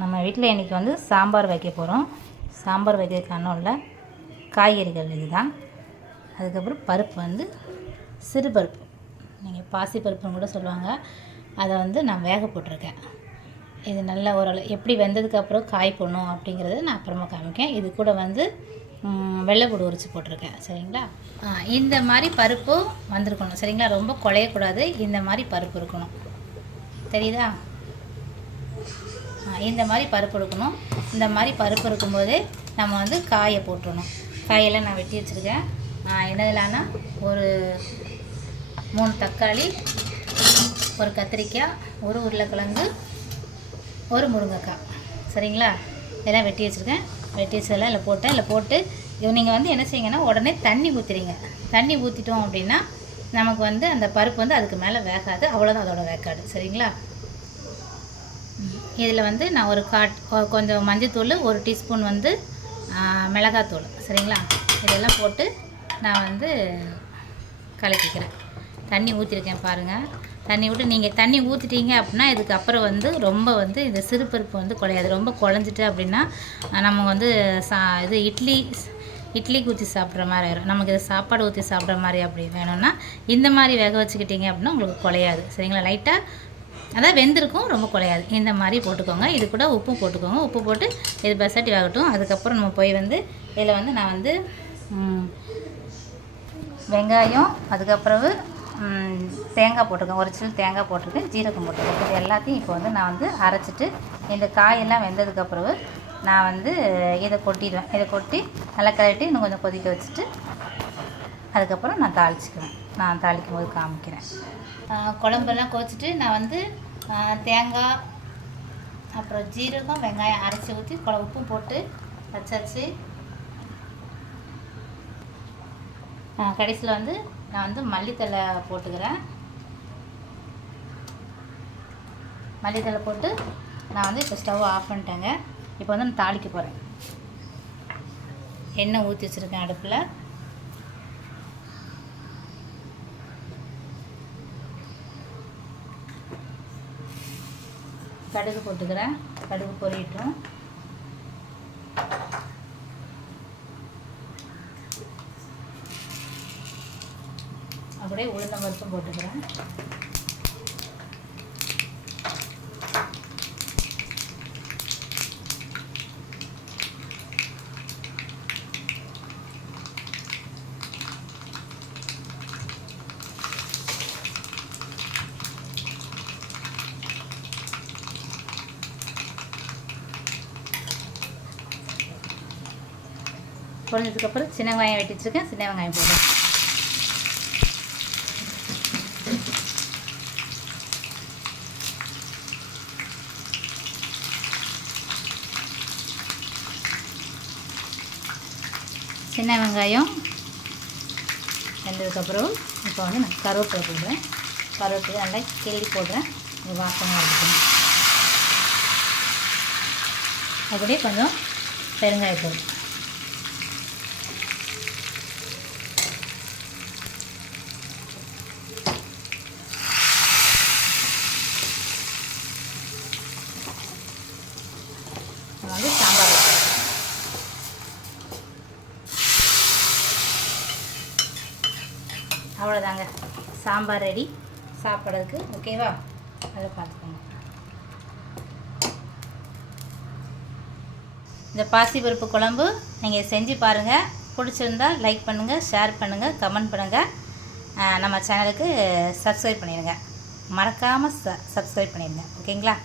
நம்ம வீட்டில் இன்றைக்கி வந்து சாம்பார் வைக்க போகிறோம். சாம்பார் வைக்கிறதுக்கான உள்ள காய்கறிகள் இது தான். அதுக்கப்புறம் பருப்பு வந்து சிறு பருப்பு, நீங்கள் பாசி பருப்புன்னு கூட சொல்லுவாங்க. அதை வந்து நான் வேக போட்டிருக்கேன். இது நல்ல ஓரளவு எப்படி வெந்ததுக்கப்புறம் காய் போடணும் அப்படிங்கிறத நான் அப்புறமா காமிக்கேன். இது கூட வந்து வெள்ளைப்பூடு உரித்து போட்டிருக்கேன். சரிங்களா? இந்த மாதிரி பருப்பு வந்திருக்கணும். சரிங்களா? ரொம்ப குழையக்கூடாது. இந்த மாதிரி பருப்பு இருக்கணும். தெரியுதா? இந்த மாதிரி பருப்பு இருக்கணும். இந்த மாதிரி பருப்பு இருக்கும்போதே நம்ம வந்து காயை போட்டுடணும். காயெல்லாம் நான் வெட்டி வச்சுருக்கேன். என்னதுலான்னா ஒரு 3 தக்காளி, ஒரு கத்திரிக்காய், ஒரு உருளைக்கிழங்கு, ஒரு முருங்கைக்காய். சரிங்களா? இதெல்லாம் வெட்டி வச்சுருக்கேன். வெட்டி வச்சதெல்லாம் இல்லை போட்டேன். இல்லை போட்டு நீங்கள் வந்து என்ன செய்யுங்கன்னா உடனே தண்ணி ஊற்றிடுங்க. தண்ணி ஊற்றிட்டோம் அப்படின்னா நமக்கு வந்து அந்த பருப்பு வந்து அதுக்கு மேலே வேகாது. அவ்வளோதான் அதோட வேக்காடு. சரிங்களா? இதில் வந்து நான் ஒரு கொஞ்சம் மஞ்சத்தூள், 1 டீஸ்பூன் வந்து மிளகாத்தூள். சரிங்களா? இதெல்லாம் போட்டு நான் வந்து கலக்கிக்கிறேன். தண்ணி ஊற்றிருக்கேன் பாருங்கள். தண்ணி விட்டு நீங்கள் தண்ணி ஊற்றிட்டீங்க அப்படின்னா இதுக்கப்புறம் வந்து ரொம்ப வந்து இந்த சிறுபருப்பு வந்து குழையாது. ரொம்ப குழஞ்சிட்டு அப்படின்னா நம்ம வந்து இது இட்லிக்கு ஊற்றி சாப்பிட்ற மாதிரி ஆயிடும். நமக்கு இது சாப்பாடு ஊற்றி சாப்பிட்ற மாதிரி அப்படி வேணும்னா இந்த மாதிரி வேக வச்சுக்கிட்டிங்க அப்படின்னா உங்களுக்கு குழையாது. சரிங்களா? லைட்டாக அதான் வெந்திருக்கும், ரொம்ப குழையாது. இந்த மாதிரி போட்டுக்கோங்க. இது கூட உப்பு போட்டுக்கோங்க. உப்பு போட்டு இது பெசட்டி ஆகட்டும். அதுக்கப்புறம் நம்ம போய் வந்து இதில் வந்து நான் வந்து வெங்காயம், அதுக்கப்புறம் தேங்காய் போட்டிருக்கேன். ஒரு சில்லு தேங்காய் போட்டிருக்கேன், ஜீரகம் போட்டிருக்கேன். இது எல்லாத்தையும் இப்போ வந்து நான் வந்து அரைச்சிட்டு இந்த காயெல்லாம் வெந்ததுக்கப்புறம் நான் வந்து இதை கொட்டிடுவேன். இதை கொட்டி நல்லா கழட்டி இன்னும் கொஞ்சம் கொதிக்க வச்சுட்டு அதுக்கப்புறம் நான் தாளிச்சிக்குவேன். நான் தாளிக்கும் போது காமிக்கிறேன். குழம்பெல்லாம் கொதிச்சுட்டு நான் வந்து தேங்காய், அப்புறம் ஜீரகம், வெங்காயம் அரைச்சி ஊற்றி உப்பு போட்டு வச்சாச்சு. கடைசியில் வந்து நான் வந்து மல்லித்தழை போட்டுக்கிறேன். மல்லித்தழை போட்டு நான் வந்து இப்போ ஸ்டவ் ஆஃப் பண்ணிட்டேங்க. இப்போ வந்து நான் தாளிக்க போகிறேன். எண்ணெய் ஊற்றி வச்சுருக்கேன் அடுப்பில். கடுகு போட்டுக்கிறேன். கடுகு பொரியட்டும். அப்படியே உளுந்தம் பருப்பும் போட்டுக்கிறேன். பொரிஞ்சதுக்கப்புறம் சின்ன வெங்காயம் வெட்டி வச்சுருக்கேன். சின்ன வெங்காயம் போடுறேன். சின்ன வெங்காயம் வெந்ததுக்கப்புறம் இப்போ வந்து நான் கருவேப்பிலை போடுறேன். கருவேப்பிலை நல்லா கிள்ளி போடுறேன். இது வாசமாக இருக்கணும். அப்படியே கொஞ்சம் பெருங்காயத்தூள். வந்து சாம்பார் அவ்வளோதாங்க. சாம்பார் ரெடி சாப்பிட்றதுக்கு. ஓகேவா? அதை பார்த்துக்கோங்க. இந்த பாசிப்பருப்பு குழம்பு நீங்கள் செஞ்சு பாருங்கள். பிடிச்சிருந்தால் லைக் பண்ணுங்கள், ஷேர் பண்ணுங்கள், கமெண்ட் பண்ணுங்கள். நம்ம சேனலுக்கு சப்ஸ்கிரைப் பண்ணிடுங்க. மறக்காமல் சப்ஸ்கிரைப் பண்ணிடுங்க. ஓகேங்களா?